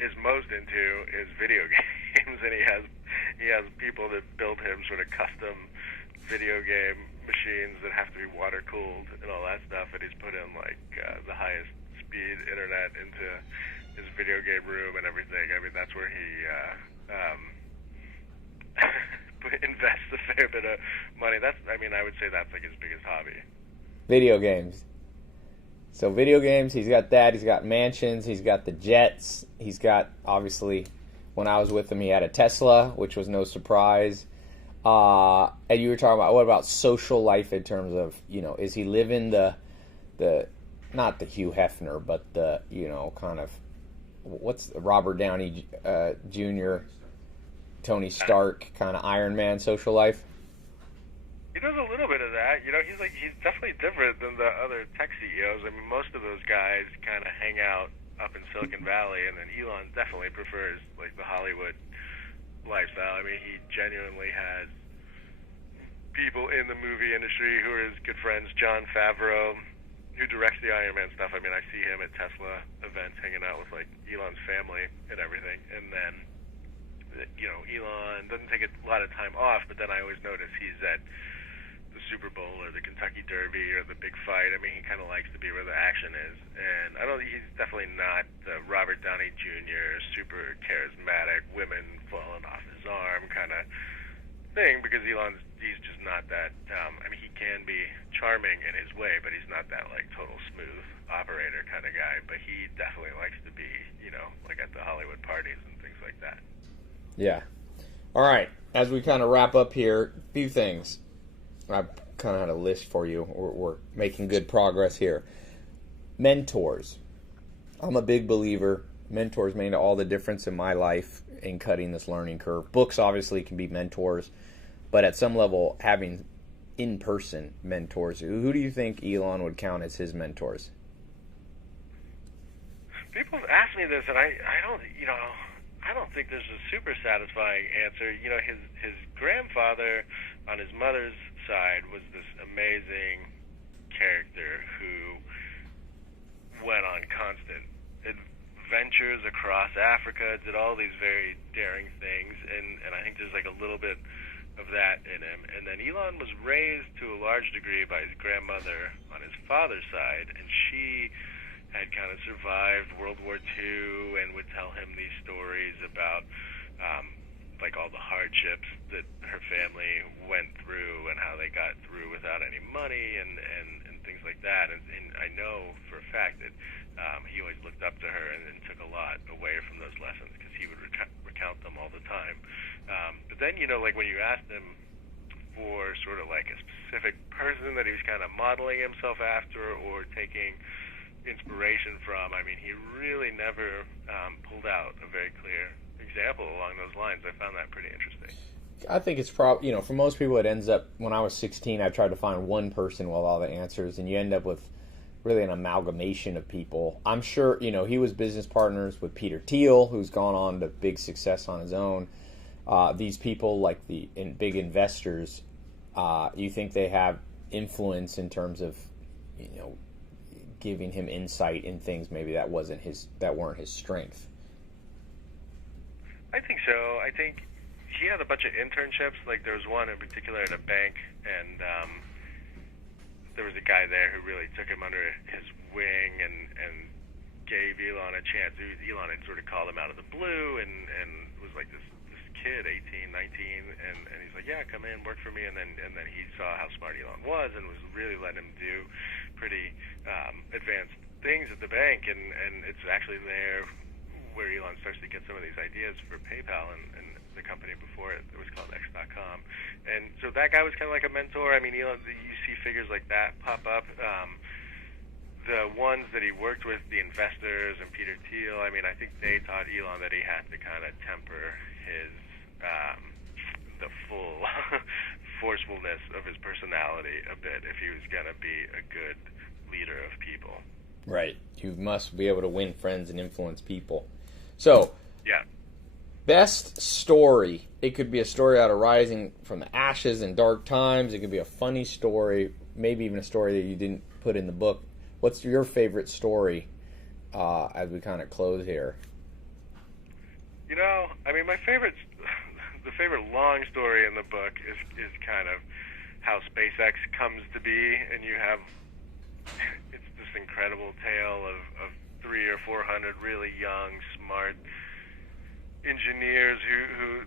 is most into is video games, and he has people that build him sort of custom video game machines that have to be water cooled and all that stuff, and he's put in like the highest speed internet into his video game room and everything. I mean, that's where he invests a fair bit of money. I would say that's like his biggest hobby. Video games. So video games, he's got that. He's got mansions. He's got the jets. He's got, obviously, when I was with him, he had a Tesla, which was no surprise. And you were talking about, what about social life in terms of, is he living the not the Hugh Hefner, but the, kind of, what's Robert Downey Jr., Tony Stark kind of Iron Man social life? He does a little bit of that. He's definitely different than the other tech CEOs. I mean, most of those guys kind of hang out up in Silicon Valley, and then Elon definitely prefers like the Hollywood lifestyle. I mean, he genuinely has people in the movie industry who are his good friends. Jon Favreau, who directs the Iron Man stuff. I mean, I see him at Tesla events hanging out with like Elon's family and everything. And then, Elon doesn't take a lot of time off, but then I always notice he's at the Super Bowl or the Kentucky Derby or the big fight. I mean, he kind of likes to be where the action is. And he's definitely not Robert Downey Jr., super charismatic, women falling off his arm kind of thing, because he's just not that. He can be charming in his way, but he's not that like total smooth operator kind of guy. But he definitely likes to be, like at the Hollywood parties and things like that. Yeah. All right. As we kind of wrap up here, a few things. I kind of had a list for you. We're making good progress here. Mentors. I'm a big believer. Mentors made all the difference in my life in cutting this learning curve. Books obviously can be mentors, but at some level, having in-person mentors. Who do you think Elon would count as his mentors? People have asked me this, and I don't think there's a super satisfying answer. His grandfather on his mother's side was this amazing character who went on constant adventures across Africa, did all these very daring things, and I think there's like a little bit of that in him. And then Elon was raised to a large degree by his grandmother on his father's side, and she had kind of survived World War II and would tell him these stories about like all the hardships that her family went through and how they got through without any money and things like that. And I know for a fact that he always looked up to her and took a lot away from those lessons, because he would recount them all the time. But then, like when you asked him for sort of like a specific person that he was kind of modeling himself after or taking inspiration from, I mean, he really never pulled out a very clear example along those lines. I found that pretty interesting. I think it's probably, for most people it ends up, when I was 16, I tried to find one person with all the answers, and you end up with really an amalgamation of people. I'm sure, he was business partners with Peter Thiel, who's gone on to big success on his own. These people, like the big investors, you think they have influence in terms of, giving him insight in things maybe that weren't his strength? I think so. I think he had a bunch of internships. Like there was one in particular at a bank, and there was a guy there who really took him under his wing and gave Elon a chance. Elon had sort of called him out of the blue and was like this kid, 18, 19, and he's like, yeah, come in, work for me. And then he saw how smart Elon was and was really letting him do pretty advanced things at the bank. And it's actually there where Elon starts to get some of these ideas for PayPal and the company before it was called X.com. And so that guy was kind of like a mentor. I mean, Elon, you see figures like that pop up. The ones that he worked with, the investors and Peter Thiel, I mean, I think they taught Elon that he had to kind of temper his the full forcefulness of his personality a bit if he was going to be a good leader of people. Right. You must be able to win friends and influence people. So, yeah. Best story. It could be a story out of rising from the ashes in dark times. It could be a funny story, maybe even a story that you didn't put in the book. What's your favorite story as we kind of close here? I mean, the favorite long story in the book is kind of how SpaceX comes to be, and you have it's this incredible tale of 300 or 400 really young, smart engineers who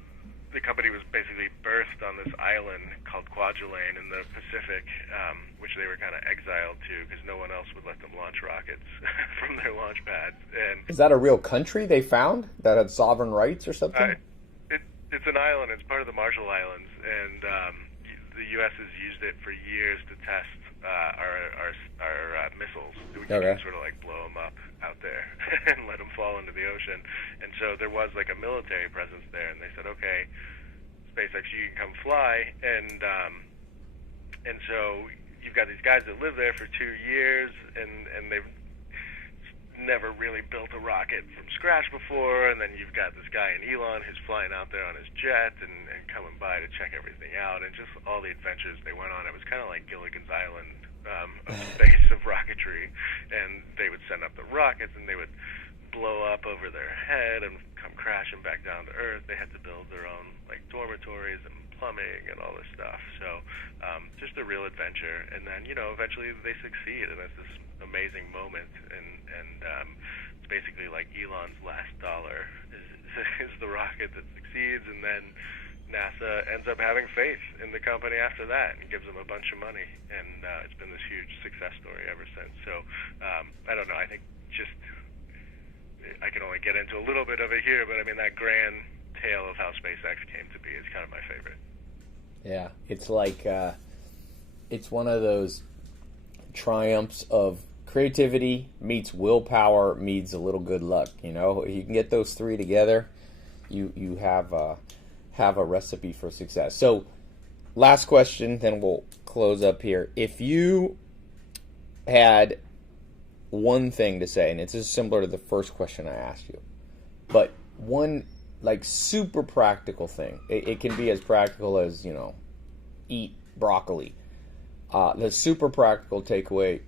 the company was basically birthed on this island called Kwajalein in the Pacific, which they were kind of exiled to because no one else would let them launch rockets from their launch pads. And is that a real country they found that had sovereign rights or something? It's an island. It's part of the Marshall Islands, and the U.S. has used it for years to test our missiles. We can sort of like blow them up out there and let them fall into the ocean. And so there was like a military presence there, and they said, okay, SpaceX, you can come fly. And so you've got these guys that live there for 2 years, and they've never really built a rocket from scratch before. And then you've got this guy in Elon who's flying out there on his jet and coming by to check everything out, and just all the adventures they went on. It was kind of like Gilligan's Island of space, of rocketry, and they would send up the rockets and they would blow up over their head and come crashing back down to Earth. They had to build their own like dormitories and plumbing and all this stuff. So just a real adventure. And then eventually they succeed, and it's this amazing moment. And it's basically like Elon's last dollar is the rocket that succeeds, and then NASA ends up having faith in the company after that and gives them a bunch of money, and it's been this huge success story ever since. So I don't know. I think I can only get into a little bit of it here, but I mean that grand tale of how SpaceX came to be is kind of my favorite. Yeah, it's like it's one of those triumphs of creativity meets willpower meets a little good luck. You can get those three together, you have a recipe for success. So last question, then we'll close up here. If you had one thing to say, and it's just similar to the first question I asked you, but one like super practical thing, it can be as practical as eat broccoli. The super practical takeaway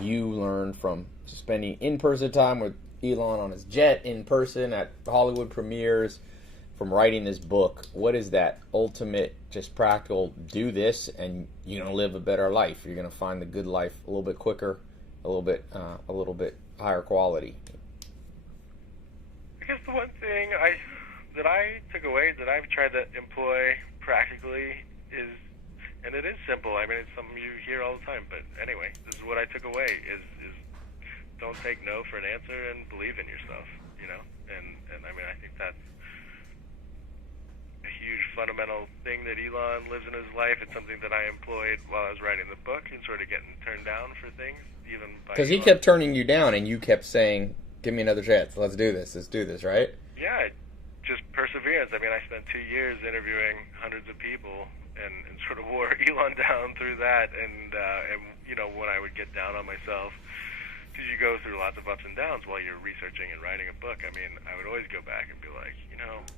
you learned from spending in-person time with Elon on his jet, in person at Hollywood premieres, from writing this book, what is that ultimate, just practical, do this and you're going to live a better life. You're going to find the good life a little bit quicker, a little bit higher quality. I guess the one thing that I took away, that I've tried to employ practically is, and it is simple, I mean, it's something you hear all the time, but anyway, this is what I took away, is don't take no for an answer and believe in yourself, and I mean, I think that's a huge fundamental thing that Elon lives in his life. It's something that I employed while I was writing the book and sort of getting turned down for things, even by because he kept turning you down and you kept saying, give me another chance, let's do this, right? Yeah, just perseverance. I mean, I spent 2 years interviewing hundreds of people and sort of wore Elon down through that, and when I would get down on myself, because you go through lots of ups and downs while you're researching and writing a book. I mean, I would always go back and be like,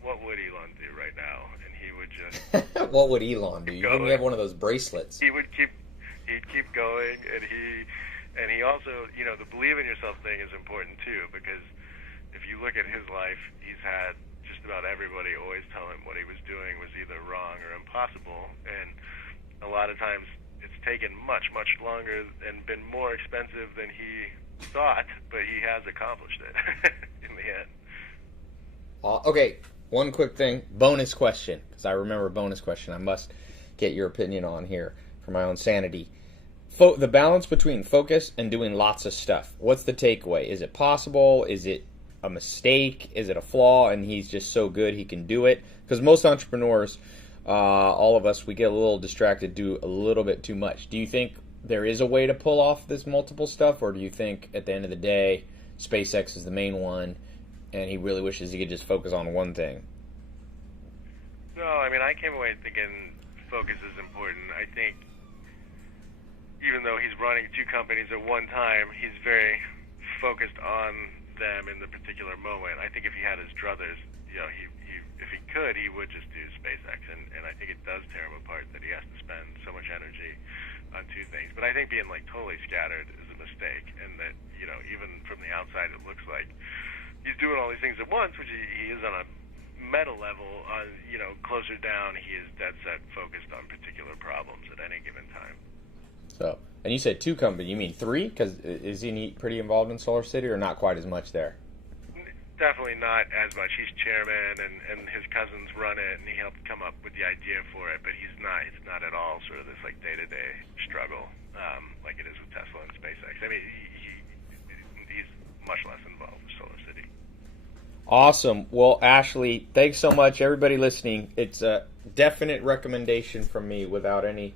what would Elon do right now? And he would just what would Elon do? You wouldn't have one of those bracelets. He'd keep going, and he also, the believe in yourself thing is important too, because if you look at his life, he's had just about everybody always tell him what he was doing was either wrong or impossible, and a lot of times it's taken much, much longer and been more expensive than he thought, but he has accomplished it in the end. Okay, one quick thing, bonus question, because I remember a bonus question I must get your opinion on here for my own sanity. The balance between focus and doing lots of stuff. What's the takeaway? Is it possible? Is it a mistake? Is it a flaw and he's just so good he can do it? Because most entrepreneurs, all of us, we get a little distracted, do a little bit too much. Do you think there is a way to pull off this multiple stuff, or do you think at the end of the day SpaceX is the main one and he really wishes he could just focus on one thing? No, I mean, I came away thinking focus is important. I think even though he's running two companies at one time, he's very focused on them in the particular moment. I think if he had his druthers, if he could, he would just do SpaceX, and I think it does tear him apart that he has to spend so much energy on two things. But I think being like totally scattered is a mistake, and that even from the outside it looks like he's doing all these things at once, which he is on a meta level, on closer down, he is dead set focused on particular problems at any given time. So, and you said 2 companies. You mean 3? Because is he pretty involved in Solar City, or not quite as much there? Definitely not as much. He's chairman, and his cousins run it, and he helped come up with the idea for it. But he's not. It's not at all sort of this like day-to-day struggle like it is with Tesla and SpaceX. I mean, he's much less involved with Solar City. Awesome. Well, Ashlee, thanks so much. Everybody listening, it's a definite recommendation from me without any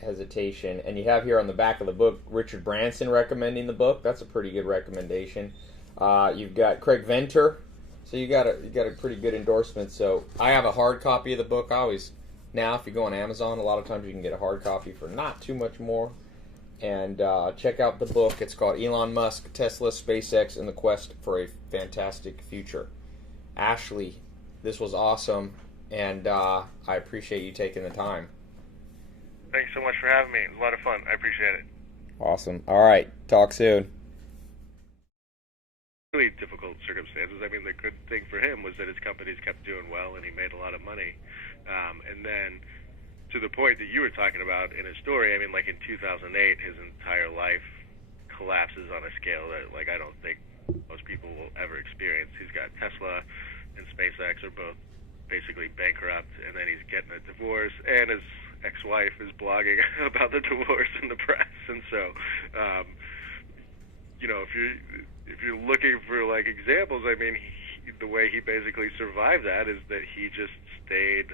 hesitation. And you have here on the back of the book Richard Branson recommending the book. That's a pretty good recommendation. You've got Craig Venter, so you got a pretty good endorsement. So I have a hard copy of the book. Now if you go on Amazon, a lot of times you can get a hard copy for not too much more. And check out the book. It's called Elon Musk, Tesla, SpaceX, and the Quest for a Fantastic Future. Ashlee, this was awesome, and I appreciate you taking the time. Thanks so much for having me. It was a lot of fun. I appreciate it. Awesome. All right. Talk soon. Really difficult circumstances. I mean, the good thing for him was that his companies kept doing well, and he made a lot of money. And then, to the point that you were talking about in his story, I mean, like in 2008, his entire life collapses on a scale that, like, I don't think most people will ever experience. He's got Tesla and SpaceX are both basically bankrupt, and then he's getting a divorce, and his ex-wife is blogging about the divorce in the press. And so, if you're looking for like examples, I mean, the way he basically survived that is that he just stayed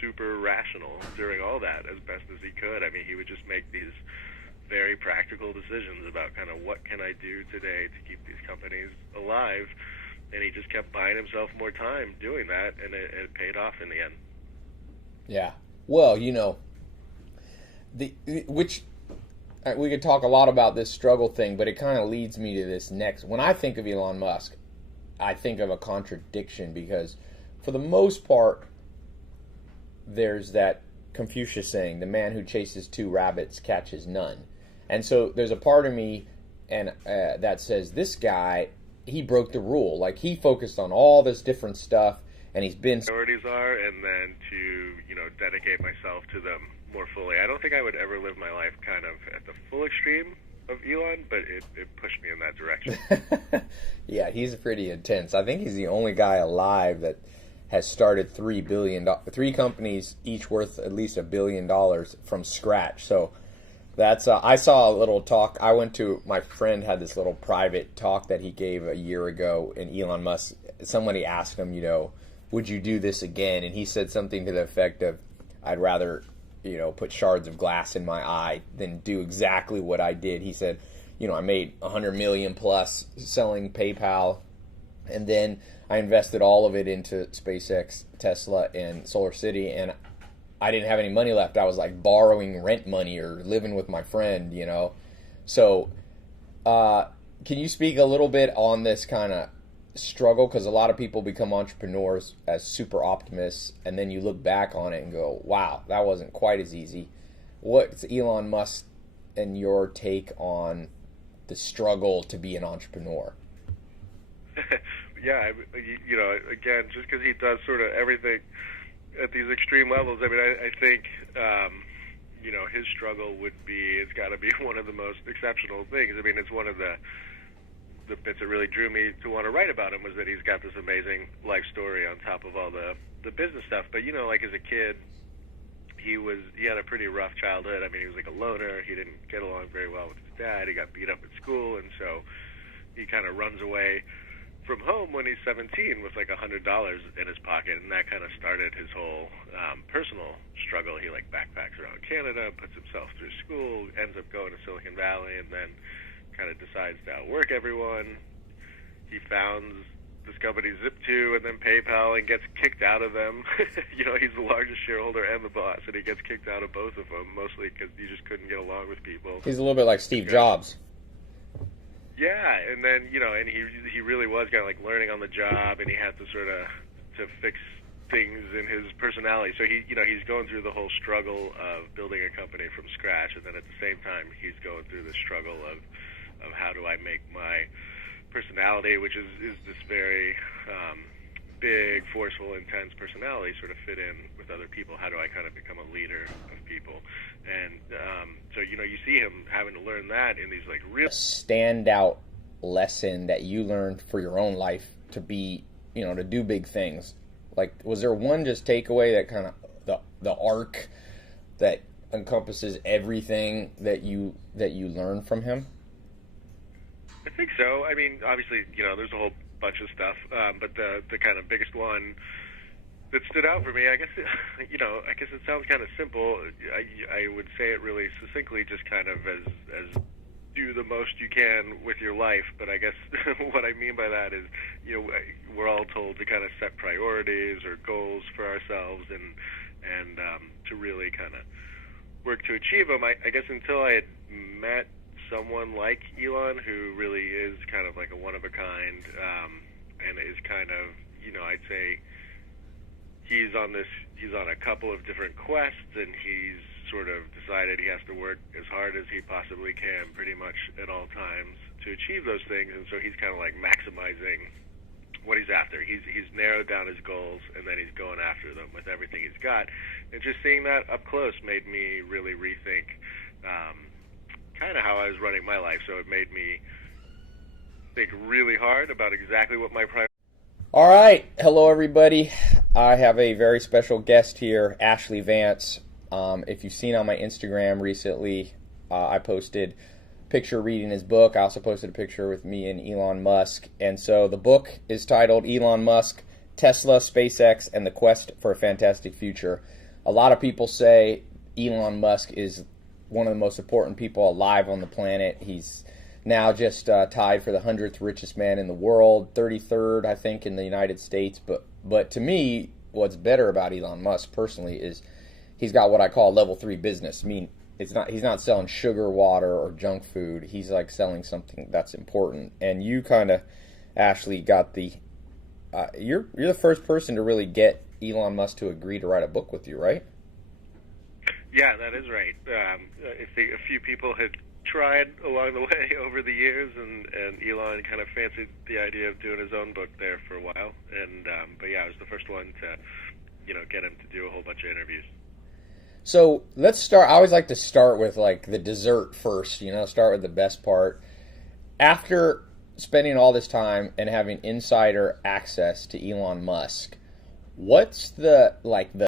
super rational during all that as best as he could. I mean, he would just make these very practical decisions about kind of what can I do today to keep these companies alive, and he just kept buying himself more time doing that, and it paid off in the end. Yeah. Well, we could talk a lot about this struggle thing, but it kind of leads me to this next. When I think of Elon Musk, I think of a contradiction, because for the most part, there's that Confucius saying, the man who chases 2 rabbits catches none. And so there's a part of me that says, this guy, he broke the rule. Like, he focused on all this different stuff, and he's been... Priorities are, and then to, dedicate myself to them more fully. I don't think I would ever live my life kind of at the full extreme of Elon, but it pushed me in that direction. Yeah, he's pretty intense. I think he's the only guy alive that has started 3 companies, each worth at least $1 billion from scratch. So that's I saw a little talk. My friend had this little private talk that he gave a year ago, and Elon Musk, somebody asked him, would you do this again? And he said something to the effect of, I'd rather, put shards of glass in my eye than do exactly what I did. He said, I made $100 million plus selling PayPal, and then I invested all of it into SpaceX, Tesla, and Solar City, and I didn't have any money left. I was like borrowing rent money or living with my friend, So, can you speak a little bit on this kind of struggle? Because a lot of people become entrepreneurs as super optimists, and then you look back on it and go, wow, that wasn't quite as easy. What's Elon Musk and your take on the struggle to be an entrepreneur? Yeah, again, just because he does sort of everything at these extreme levels, I mean, I think, his struggle it's got to be one of the most exceptional things. I mean, it's one of the bits that really drew me to want to write about him was that he's got this amazing life story on top of all the business stuff. But, like as a kid, he had a pretty rough childhood. I mean, he was like a loner. He didn't get along very well with his dad. He got beat up at school, and so he kind of runs away from home when he's 17 with like $100 in his pocket, and that kind of started his whole personal struggle. He like backpacks around Canada, puts himself through school, ends up going to Silicon Valley, and then kind of decides to outwork everyone. He founds this company Zip2 and then PayPal and gets kicked out of them. He's the largest shareholder and the boss, and he gets kicked out of both of them, mostly because he just couldn't get along with people. He's a little bit like Steve Jobs. Yeah, and then, and he really was kind of like learning on the job, and he had to sort of to fix things in his personality. So he's going through the whole struggle of building a company from scratch, and then at the same time he's going through the struggle of how do I make my personality, which is this very big, forceful, intense personality, sort of fit in with other people? How do I kind of become a leader of people? And so, you know, you see him having to learn that in these like real standout lesson that you learned for your own life to be, you know, to do big things. Like, was there one just takeaway that kind of the arc that encompasses everything that you learned from him? I think so. I mean, obviously, you know, there's a whole bunch of stuff, but the kind of biggest one that stood out for me, I guess, you know, I guess it sounds kind of simple. I would say it really succinctly, just kind of as do the most you can with your life. But I guess what I mean by that is, you know, we're all told to kind of set priorities or goals for ourselves and to really kind of work to achieve them. I guess until I had met someone like Elon, who really is kind of like a one of a kind, and is kind of, you know, I'd say he's on a couple of different quests, and he's sort of decided he has to work as hard as he possibly can pretty much at all times to achieve those things. And so he's kind of like maximizing what he's after. He's narrowed down his goals, and then he's going after them with everything he's got. And just seeing that up close made me really rethink kind of how I was running my life. So it made me think really hard about exactly what my priorities. All right. Hello, everybody. I have a very special guest here, Ashlee Vance. If you've seen on my Instagram recently, I posted a picture reading his book. I also posted a picture with me and Elon Musk. And so the book is titled Elon Musk, Tesla, SpaceX, and the Quest for a Fantastic Future. A lot of people say Elon Musk is one of the most important people alive on the planet. He's now just tied for the 100th richest man in the world, 33rd, I think, in the United States. But to me, what's better about Elon Musk personally is he's got what I call level 3 business. I mean, he's not selling sugar water or junk food. He's like selling something that's important. And you kind of, Ashlee, got the you're the first person to really get Elon Musk to agree to write a book with you, right? Yeah, that is right. I think a few people had tried along the way over the years, and Elon kind of fancied the idea of doing his own book there for a while. And but yeah, I was the first one to, you know, get him to do a whole bunch of interviews. So let's start. I always like to start with like the dessert first, you know, start with the best part. After spending all this time and having insider access to Elon Musk, what's the